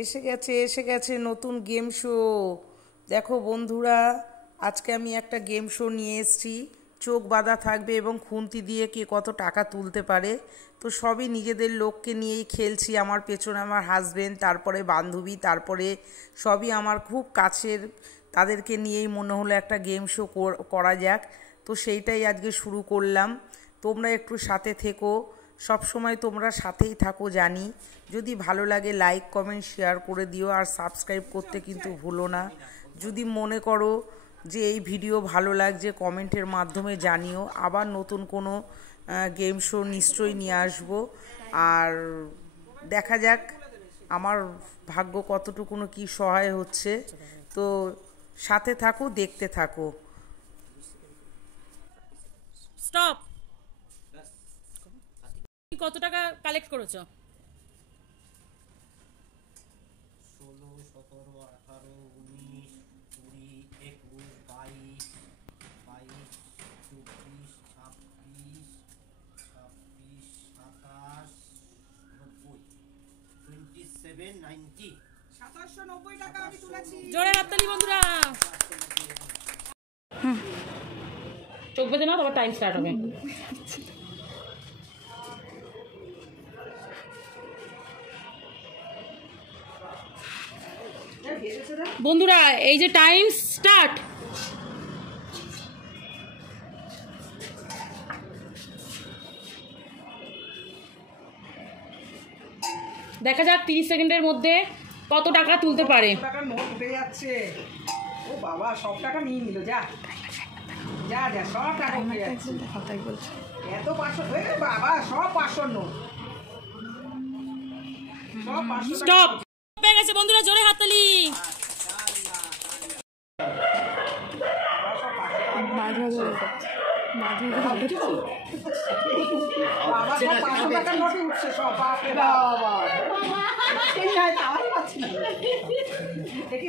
এসে গেছে নতুন গেম শো। দেখো বন্ধুরা, আজকে আমি একটা গেম শো নিয়ে এসেছি। চোখ বাঁধা থাকবে এবং খুন্তি দিয়ে কে কত টাকা তুলতে পারে। তো সবই নিজেদের লোককে নিয়েই খেলছি। আমার পেছনে আমার হাজবেন্ড, তারপরে বান্ধবী, তারপরে সবই আমার খুব কাছের। তাদেরকে নিয়েই মনে হলো একটা গেম শো করা যাক। তো সেইটাই আজকে শুরু করলাম। তোমরা একটু সাথে থেকো, সব সময় তোমরা সাথেই থাকো জানি। যদি ভালো লাগে লাইক কমেন্ট শেয়ার করে দিও, আর সাবস্ক্রাইব করতে কিন্তু ভুলো না। যদি মনে করো যে এই ভিডিও ভালো লাগছে, কমেন্টের মাধ্যমে জানিও। আবার নতুন কোনো গেম শো নিশ্চয়ই নিয়ে আসবো। আর দেখা যাক আমার ভাগ্য কতটুকুনো কি সহায় হচ্ছে। তো সাথে থাকো, দেখতে থাকো। স্টপ। কত টাকা কালেক্ট করেছো? 16, 17, 18, 19, 20, 21, 22, 22, 24, 26, 27, 90, 27, 90, 2790 টাকা আমি তুলেছি। জোরে হাততালি বন্ধুরা। চোখ বেঁধে নাও, তারপর টাইম স্টার্ট হবে। বন্ধুরা, এই যে টাইম স্টার্ট। দেখা যাক 30 সেকেন্ডের মধ্যে কত টাকা তুলতে পারে। টাকা নোট উঠে যাচ্ছে। ও বাবা, সব টাকা নিয়ে নিল। যা যা যা, সব টাকা উঠে যাচ্ছে। এত 500, বাবা সব 500 নোট, সব 500। স্টপ হয়ে গেছে বন্ধুরা, জোরে হাততালি।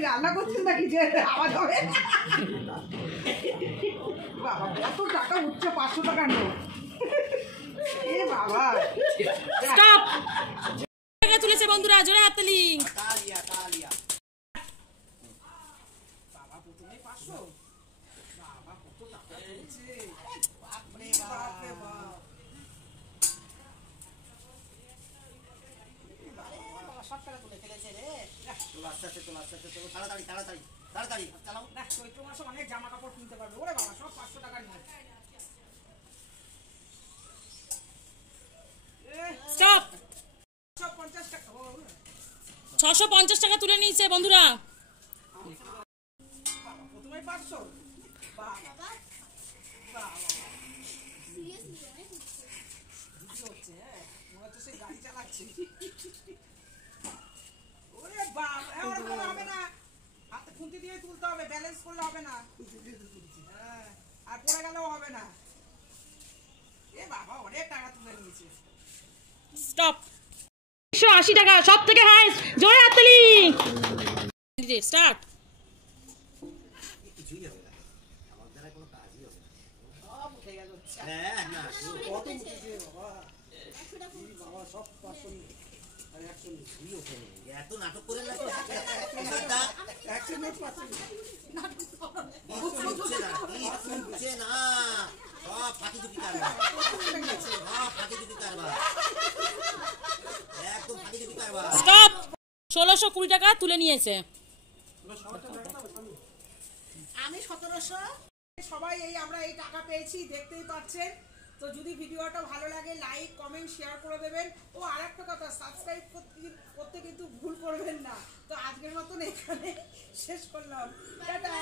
রান্না করছেন নাকি যে আওয়াজ হবে? বাবা কত টাকা উঠছে, 500 টাকা নোট। এ বাবা, স্টপ। টাকা তুলেছে বন্ধুরা, জোরে হাততালি। তালিয়া তালিয়া। বাবা প্রথমে 500। বাবা কত টাকা তুলছে, বাপরে বাপ। সব টাকা তুলে ফেলেছে রে। আস্তে আস্তে চলো, আস্তে আস্তে চলো, তাড়াতাড়ি তাড়াতাড়ি তাড়াতাড়ি চালাও। না, চৈত্র মাসে অনেক জামা কাপড় কিনতে পারবে। ওরে বাবা, সব 500 টাকা নিয়ে। স্টপ। 650 টাকা। 650 টাকা তুলে নিয়েছে বন্ধুরা। প্রথমে 500। বাবা বাবা হচ্ছে, হ্যাঁ মনে হচ্ছে সেই গাড়ি চালাচ্ছে। ওরে বাবা, এবার বলা হবে না, হাতে খুন্তি দিয়ে তুলতে হবে, ব্যালেন্স করলে হবে না। হ্যাঁ, আর পড়ে গেলেও হবে না। এ বাবা, অনেক টাকা তুলে নিয়েছে। স্টপ। 180 টাকা, সব থেকে হাইস্ট। জোরে হাততালি। স্টার্ট। কিছুই হবে না, আমার দ্বারা কোনো কাজই হবে না। সব উঠে গেল। হ্যাঁ না, কত উঠেছে বাবা। বাবা সব 500 আর 100 কি ওঠেনি, এত নাটক করে না তো। 100 নোট 500। উঠছে না, উঠছে না, সব ফাঁকি চুকি কারবার, সব ফাঁকি চুকি কারবার, একদম ফাঁকি চুকি কারবার। স্টপ। 1620 টাকা তুলে নিয়েছে। আমি 1700। সবাই আমরা এই টাকা পেয়েছি, দেখতেই পাচ্ছেন। তো যদি ভিডিওটা ভালো লাগে লাইক কমেন্ট শেয়ার করে দেবেন। ও আরেকটা কথা, সাবস্ক্রাইব করতে কিন্তু ভুল করবেন না। তো আজকের মতন এখানে শেষ করলাম। টাটা।